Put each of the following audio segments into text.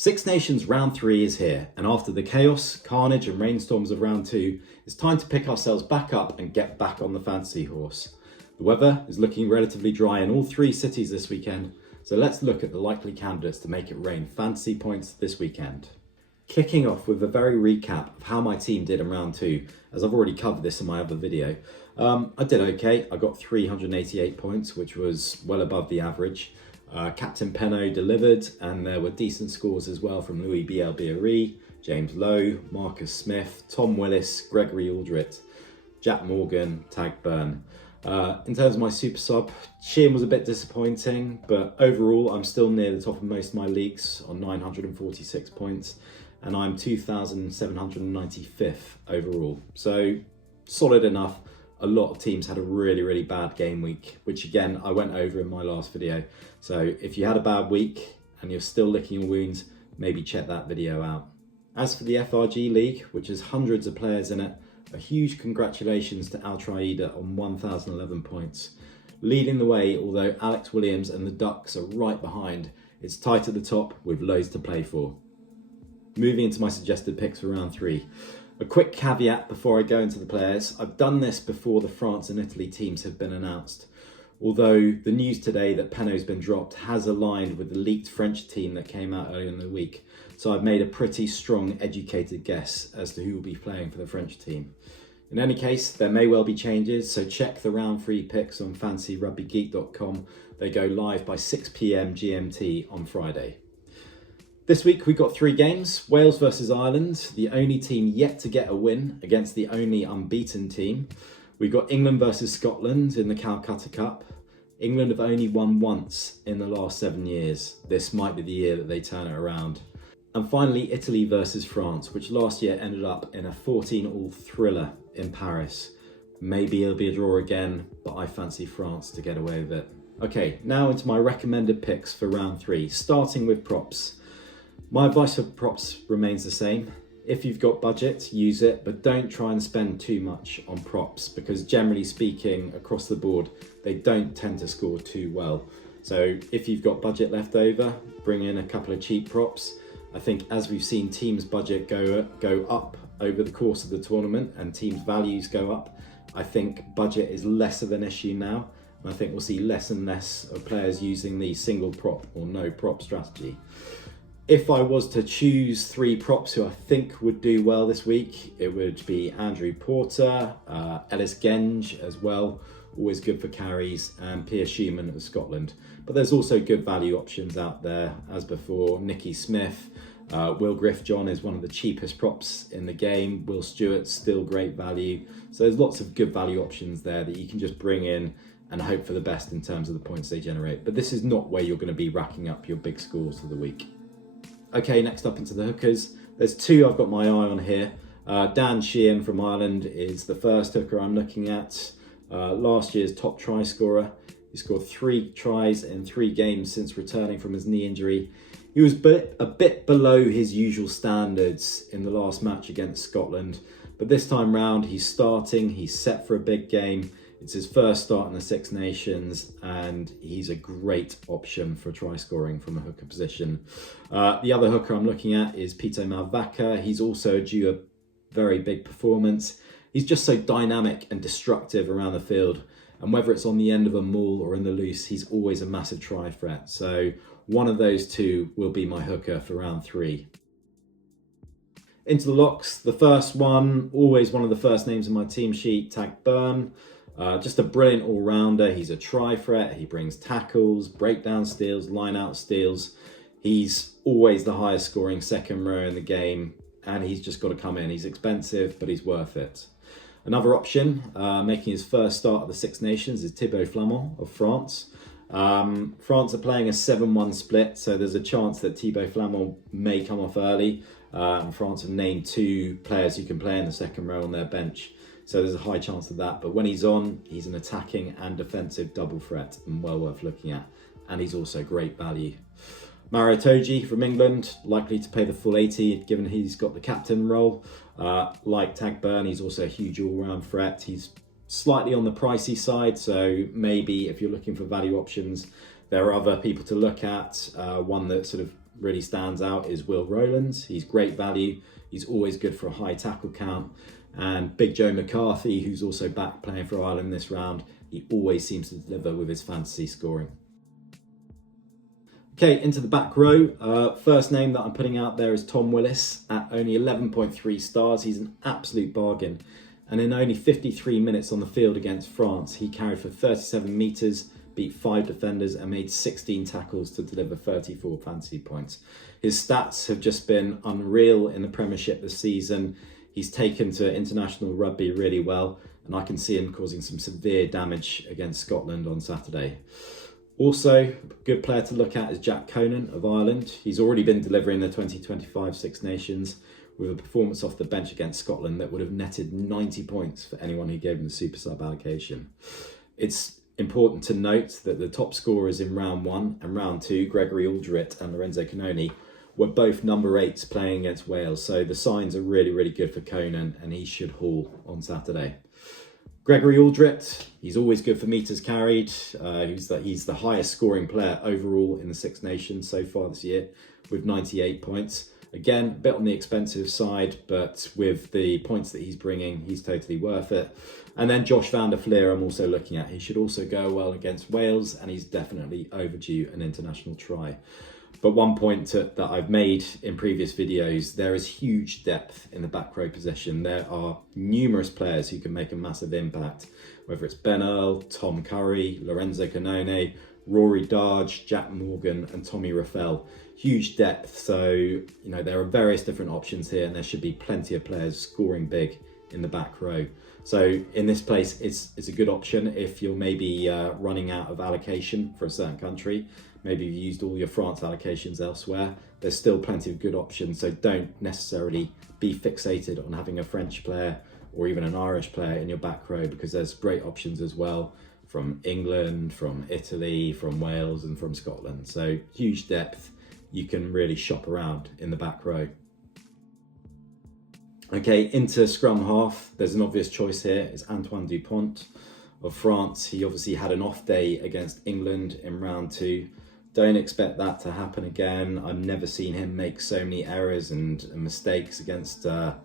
Six Nations round 3 is here, and after the chaos, carnage and rainstorms of round 2, it's time to pick ourselves back up and get back on the fantasy horse. The weather is looking relatively dry in all 3 cities this weekend, so let's look at the likely candidates to make it rain fantasy points this weekend. Kicking off with a very recap of how my team did in round 2, as I've already covered this in my other video. I did okay. I got 388 points, which was well above the average. Captain Penno delivered, and there were decent scores as well from Louis Bielbieri, James Lowe, Marcus Smith, Tom Willis, Gregory Aldrit, Jack Morgan, Tag Byrne. In terms of my super sub, Sheehan was a bit disappointing, but overall I'm still near the top of most of my leagues on 946 points, and I'm 2,795th overall. So solid enough. A lot of teams had a really bad game week, which again, I went over in my last video. So if you had a bad week and you're still licking your wounds, maybe check that video out. As for the FRG League, which has hundreds of players in it, a huge congratulations to Al Traida on 1,011 points. Leading the way, although Alex Williams and the Ducks are right behind, it's tight at the top with loads to play for. Moving into my suggested picks for round 3. A quick caveat before I go into the players. I've done this before the France and Italy teams have been announced. Although the news today that Penno's been dropped has aligned with the leaked French team that came out earlier in the week. So I've made a pretty strong, educated guess as to who will be playing for the French team. In any case, there may well be changes, so check the round 3 picks on fantasyrugbygeek.com. They go live by 6 PM GMT on Friday. This week we've got 3 games. Wales versus Ireland, the only team yet to get a win against the only unbeaten team. We've got England versus Scotland in the Calcutta Cup. England have only won once in the last 7 years. This might be the year that they turn it around. And finally, Italy versus France, which last year ended up in a 14-all thriller in Paris. Maybe it'll be a draw again, but I fancy France to get away with it. Okay, now into my recommended picks for round 3, starting with props. My advice for props remains the same. If you've got budget, use it, but don't try and spend too much on props because generally speaking, across the board, they don't tend to score too well. So if you've got budget left over, bring in a couple of cheap props. I think as we've seen teams' budget go up over the course of the tournament and teams' values go up, I think budget is less of an issue now. And I think we'll see less and less of players using the single prop or no prop strategy. If I was to choose 3 props who I think would do well this week, it would be Andrew Porter, Ellis Genge as well, always good for carries, and Pierre Schumann of Scotland. But there's also good value options out there as before. Nicky Smith, Will Griff-John is one of the cheapest props in the game. Will Stewart's still great value. So there's lots of good value options there that you can just bring in and hope for the best in terms of the points they generate. But this is not where you're going to be racking up your big scores for the week. Okay, next up into the hookers. There's 2 I've got my eye on here. Dan Sheehan from Ireland is the first hooker I'm looking at. Last year's top try scorer. He scored 3 tries in 3 games since returning from his knee injury. He was a bit below his usual standards in the last match against Scotland, but this time round he's starting, he's set for a big game. It's his first start in the Six Nations, and he's a great option for try scoring from a hooker position. The other hooker I'm looking at is Pito Malvaka. He's also due a very big performance. He's just so dynamic and destructive around the field, and whether it's on the end of a maul or in the loose, he's always a massive try threat. So one of those 2 will be my hooker for round 3. Into the locks, the first one, always one of the first names in my team sheet, Tag Byrne. Just a brilliant all-rounder. He's a try threat. He brings tackles, breakdown steals, line-out steals. He's always the highest scoring second row in the game, and he's just got to come in. He's expensive, but he's worth it. Another option, making his first start at the Six Nations, is Thibaut Flamand of France. France are playing a 7-1 split, so there's a chance that Thibaut Flamand may come off early. And France have named 2 players who can play in the second row on their bench. So there's a high chance of that. But when he's on, he's an attacking and defensive double threat and well worth looking at. And he's also great value. Mario Toji from England, likely to pay the full 80 given he's got the captain role. Like Tag Byrne, he's also a huge all-round threat. He's slightly on the pricey side, so maybe if you're looking for value options, there are other people to look at. One that sort of really stands out is Will Rowlands. He's great value. He's always good for a high tackle count. And Big Joe McCarthy, who's also back playing for Ireland this round, he always seems to deliver with his fantasy scoring. Okay, into the back row. First name that I'm putting out there is Tom Willis at only 11.3 stars. He's an absolute bargain. And in only 53 minutes on the field against France, he carried for 37 metres, beat 5 defenders and made 16 tackles to deliver 34 fantasy points. His stats have just been unreal in the Premiership this season. He's taken to international rugby really well, and I can see him causing some severe damage against Scotland on Saturday. Also, a good player to look at is Jack Conan of Ireland. He's already been delivering the 2025 Six Nations with a performance off the bench against Scotland that would have netted 90 points for anyone who gave him the Supersub allocation. It's important to note that the top scorers in round 1 and round 2, Gregory Aldrit and Lorenzo Canoni, were both number 8s playing against Wales. So the signs are really, really good for Conan, and he should haul on Saturday. Gregory Aldrit, he's always good for metres carried. He's the highest scoring player overall in the Six Nations so far this year with 98 points. Again, a bit on the expensive side, but with the points that he's bringing, he's totally worth it. And then Josh van der Fleer I'm also looking at. He should also go well against Wales, and he's definitely overdue an international try. But one point that I've made in previous videos, there is huge depth in the back row position. There are numerous players who can make a massive impact, whether it's Ben Earl, Tom Curry, Lorenzo Canone, Rory Darge, Jack Morgan and Tommy Raffel. Huge depth, so there are various different options here, and there should be plenty of players scoring big in the back row. So in this place, it's a good option if you're maybe running out of allocation for a certain country. Maybe you've used all your France allocations elsewhere. There's still plenty of good options, so don't necessarily be fixated on having a French player or even an Irish player in your back row, because there's great options as well from England, from Italy, from Wales and from Scotland. So huge depth. You can really shop around in the back row. Okay, into scrum half, there's an obvious choice here. It's Antoine Dupont of France. He obviously had an off day against England in round 2. Don't expect that to happen again. I've never seen him make so many errors and mistakes against a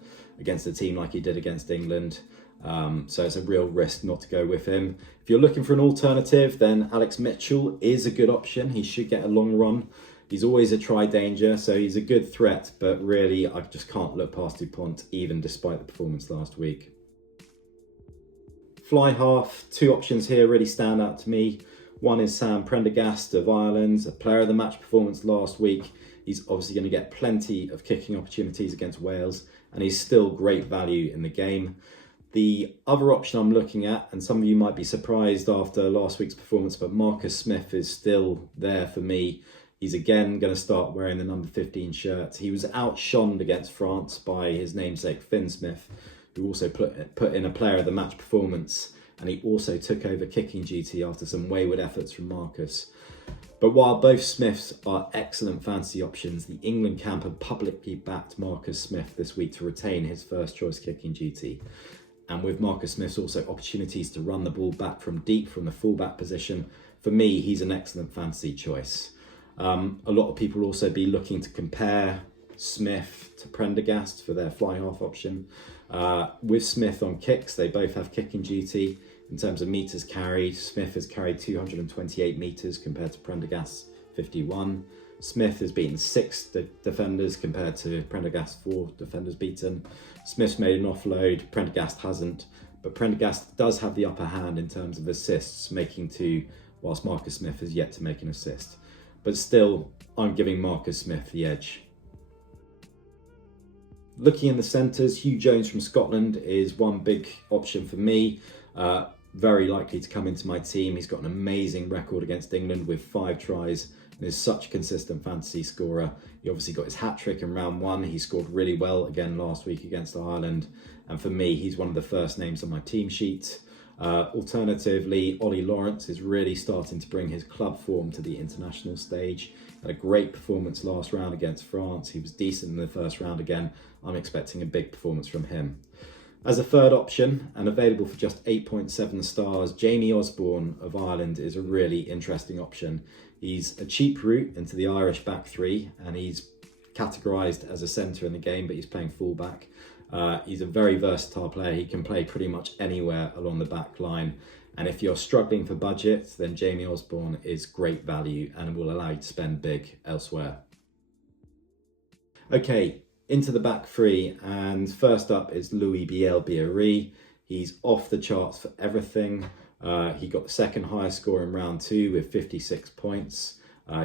team like he did against England. So it's a real risk not to go with him. If you're looking for an alternative, then Alex Mitchell is a good option. He should get a long run. He's always a try danger, so he's a good threat, but really I just can't look past Dupont, even despite the performance last week. Fly half, 2 options here really stand out to me. One is Sam Prendergast of Ireland, a player of the match performance last week. He's obviously going to get plenty of kicking opportunities against Wales, and he's still great value in the game. The other option I'm looking at, and some of you might be surprised after last week's performance, but Marcus Smith is still there for me. He's again going to start wearing the number 15 shirt. He was outshone against France by his namesake Finn Smith, who also put in a player of the match performance, and he also took over kicking duty after some wayward efforts from Marcus. But while both Smiths are excellent fantasy options, the England camp have publicly backed Marcus Smith this week to retain his first choice kicking duty. And with Marcus Smith's also opportunities to run the ball back from deep from the fullback position, for me, he's an excellent fantasy choice. A lot of people will also be looking to compare Smith to Prendergast for their fly half option. With Smith on kicks, they both have kicking duty. In terms of metres carried, Smith has carried 228 metres compared to Prendergast's 51. Smith has beaten 6 defenders compared to Prendergast's 4 defenders beaten. Smith's made an offload, Prendergast hasn't, but Prendergast does have the upper hand in terms of assists, making 2, whilst Marcus Smith has yet to make an assist. But still, I'm giving Marcus Smith the edge. Looking in the centres, Hugh Jones from Scotland is one big option for me. Very likely to come into my team. He's got an amazing record against England with 5 tries and is such a consistent fantasy scorer. He obviously got his hat-trick in round 1. He scored really well again last week against Ireland. And for me, he's one of the first names on my team sheet. Alternatively, Ollie Lawrence is really starting to bring his club form to the international stage. Had a great performance last round against France. He was decent in the first round again. I'm expecting a big performance from him. As a third option, and available for just 8.7 stars, Jamie Osborne of Ireland is a really interesting option. He's a cheap route into the Irish back three, and he's categorised as a centre in the game, but he's playing fullback. He's a very versatile player. He can play pretty much anywhere along the back line. And if you're struggling for budget, then Jamie Osborne is great value and will allow you to spend big elsewhere. Okay, into the back three, and first up is Louis Biel-Biarri. He's off the charts for everything. He got the second highest score in round two with 56 points.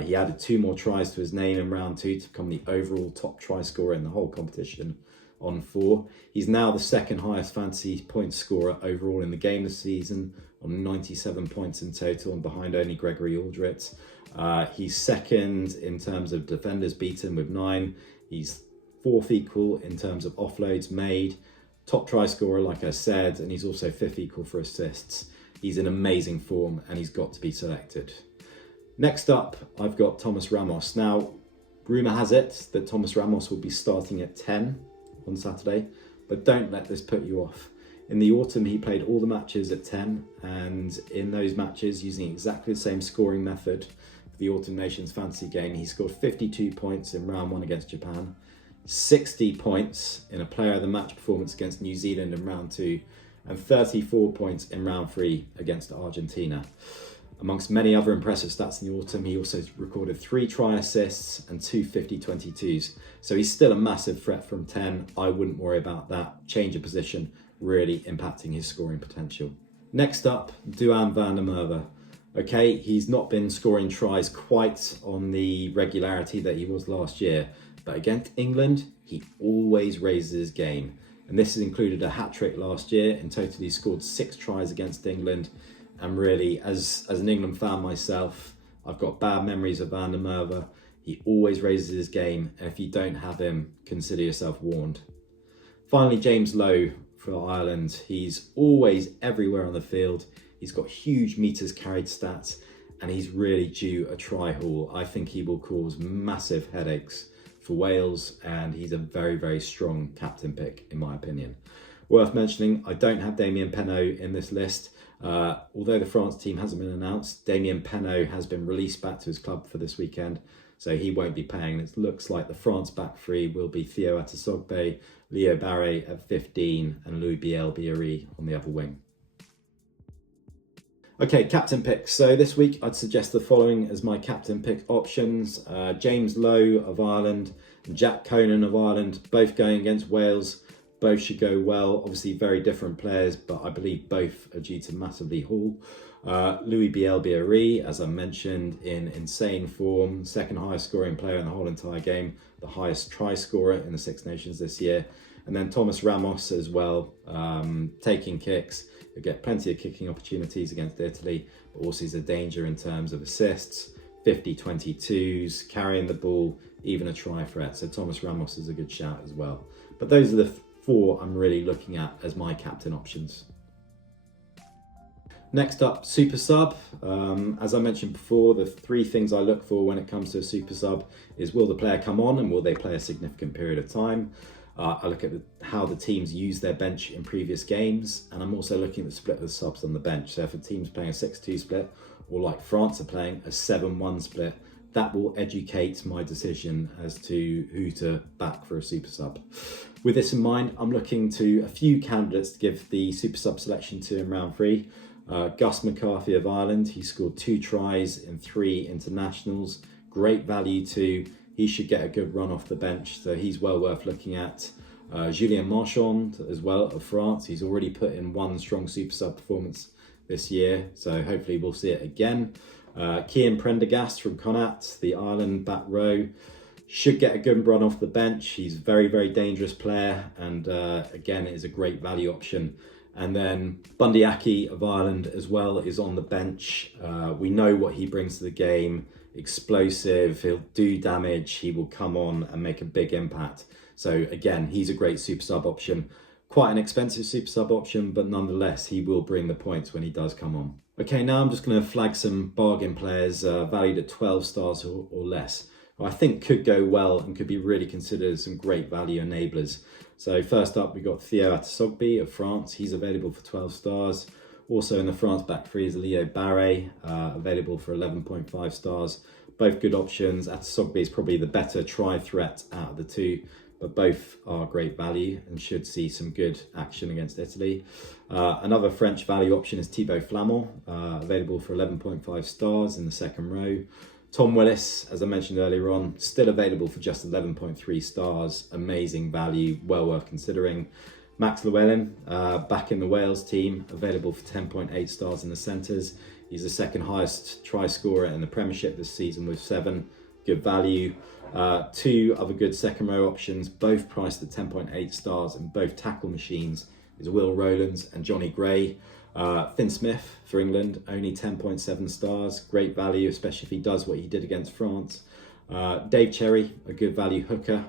He added 2 more tries to his name in round two to become the overall top try scorer in the whole competition on 4. He's now the second highest fantasy point scorer overall in the game this season on 97 points in total, and behind only Gregory Aldrit. He's second in terms of defenders beaten with 9. He's 4th equal in terms of offloads made, top try scorer like I said, and he's also 5th equal for assists. He's in amazing form and he's got to be selected. Next up, I've got Thomas Ramos. Now, rumour has it that Thomas Ramos will be starting at 10 on Saturday, but don't let this put you off. In the autumn, he played all the matches at 10, and in those matches, using exactly the same scoring method for the Autumn Nations fantasy game, he scored 52 points in round 1 against Japan, 60 points in a player of the match performance against New Zealand in round 2, and 34 points in round 3 against Argentina. Amongst many other impressive stats in the autumn, he also recorded 3 try assists and 2 50-22s. So he's still a massive threat from 10. I wouldn't worry about that. Change of position really impacting his scoring potential. Next up, Duhan van der Merwe. Okay, he's not been scoring tries quite on the regularity that he was last year, but against England, he always raises his game. And this has included a hat-trick last year. In total, he scored 6 tries against England. And really, as an England fan myself, I've got bad memories of Van der Merwe. He always raises his game, and if you don't have him, consider yourself warned. Finally, James Lowe for Ireland. He's always everywhere on the field. He's got huge metres carried stats, and he's really due a try haul. I think he will cause massive headaches for Wales, and he's a very, very strong captain pick, in my opinion. Worth mentioning, I don't have Damien Penaud in this list. Although the France team hasn't been announced, Damien Penaud has been released back to his club for this weekend, so he won't be paying. It looks like the France back three will be Theo Atasogbe, Leo Barre at 15, and Louis Biel-Biarri on the other wing. Okay, captain picks. So this week I'd suggest the following as my captain pick options. James Lowe of Ireland and Jack Conan of Ireland, both going against Wales. Both should go well. Obviously very different players, but I believe both are due to massively haul. Louis Biel-Biarri, as I mentioned, in insane form, second highest scoring player in the whole entire game, the highest try scorer in the Six Nations this year. And then Thomas Ramos as well, taking kicks. He'll get plenty of kicking opportunities against Italy, but also he's a danger in terms of assists, 50-22s, carrying the ball, even a try threat. So Thomas Ramos is a good shout as well. But those are the 4 I'm really looking at as my captain options. Next up, super sub. As I mentioned before, the 3 things I look for when it comes to a super sub is, will the player come on and will they play a significant period of time? I look at how the teams use their bench in previous games, and I'm also looking at the split of the subs on the bench. So if a team's playing a 6-2 split, or like France are playing a 7-1 split, that will educate my decision as to who to back for a super sub. With this in mind, I'm looking to a few candidates to give the super sub selection to in round 3. Gus McCarthy of Ireland, he scored 2 tries in 3 internationals. Great value too. He should get a good run off the bench, so he's well worth looking at. Julien Marchand as well of France. He's already put in 1 strong super sub performance this year, so hopefully we'll see it again. Cian Prendergast from Connacht, the Ireland back row, should get a good run off the bench. He's a very, very dangerous player, and again, is a great value option. And then Bundy Aki of Ireland as well is on the bench. We know what he brings to the game. Explosive, he'll do damage, he will come on and make a big impact. So again, he's a great super sub option. Quite an expensive super sub option, but nonetheless, he will bring the points when he does come on. Okay, now I'm just going to flag some bargain players valued at 12 stars or less. I think could go well and could be really considered as some great value enablers. So first up, we've got Theo Atasogbe of France. He's available for 12 stars. Also in the France back three is Leo Barre, available for 11.5 stars. Both good options. Atasogbe is probably the better try threat out of the two, but both are great value and should see some good action against Italy. Another French value option is Thibaut Flamand, available for 11.5 stars in the second row. Tom Willis, as I mentioned earlier on, still available for just 11.3 stars. Amazing value, well worth considering. Max Llewellyn, back in the Wales team, available for 10.8 stars in the centres. He's the second highest try scorer in the Premiership this season with 7. Good value. Two other good second row options, both priced at 10.8 stars and both tackle machines, is Will Rowlands and Johnny Gray. Finn Smith for England, only 10.7 stars. Great value, especially if he does what he did against France. Dave Cherry, a good value hooker.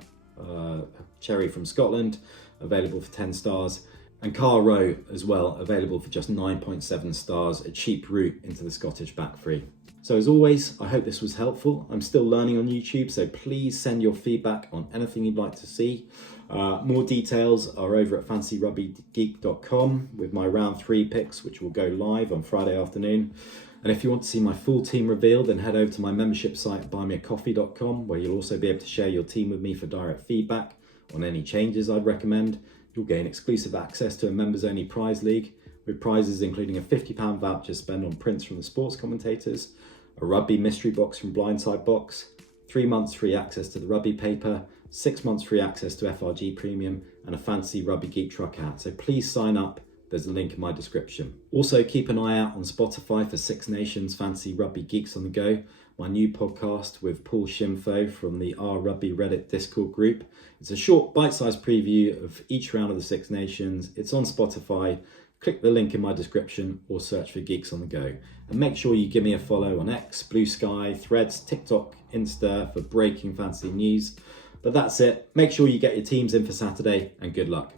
Cherry from Scotland, available for 10 stars. And Carl Rowe as well, available for just 9.7 stars, a cheap route into the Scottish back three. So as always, I hope this was helpful. I'm still learning on YouTube, so please send your feedback on anything you'd like to see. More details are over at fancyrugbygeek.com with my round 3 picks, which will go live on Friday afternoon. And if you want to see my full team reveal, then head over to my membership site, buymeacoffee.com, where you'll also be able to share your team with me for direct feedback on any changes I'd recommend. You'll gain exclusive access to a members-only prize league, with prizes including a £50 voucher spent on prints from the sports commentators, a rugby mystery box from Blindside Box, 3 months free access to the rugby paper, 6 months free access to FRG Premium, and a fancy Rugby Geek truck hat. So please sign up. There's a link in my description. Also, keep an eye out on Spotify for Six Nations Fancy Rugby Geeks on the Go, my new podcast with Paul Shimfo from the R Rugby Reddit Discord group. It's a short, bite-sized preview of each round of the Six Nations. It's on Spotify. Click the link in my description or search for Geeks on the Go. And make sure you give me a follow on X, Blue Sky, Threads, TikTok, Insta for breaking fantasy news. But that's it. Make sure you get your teams in for Saturday and good luck.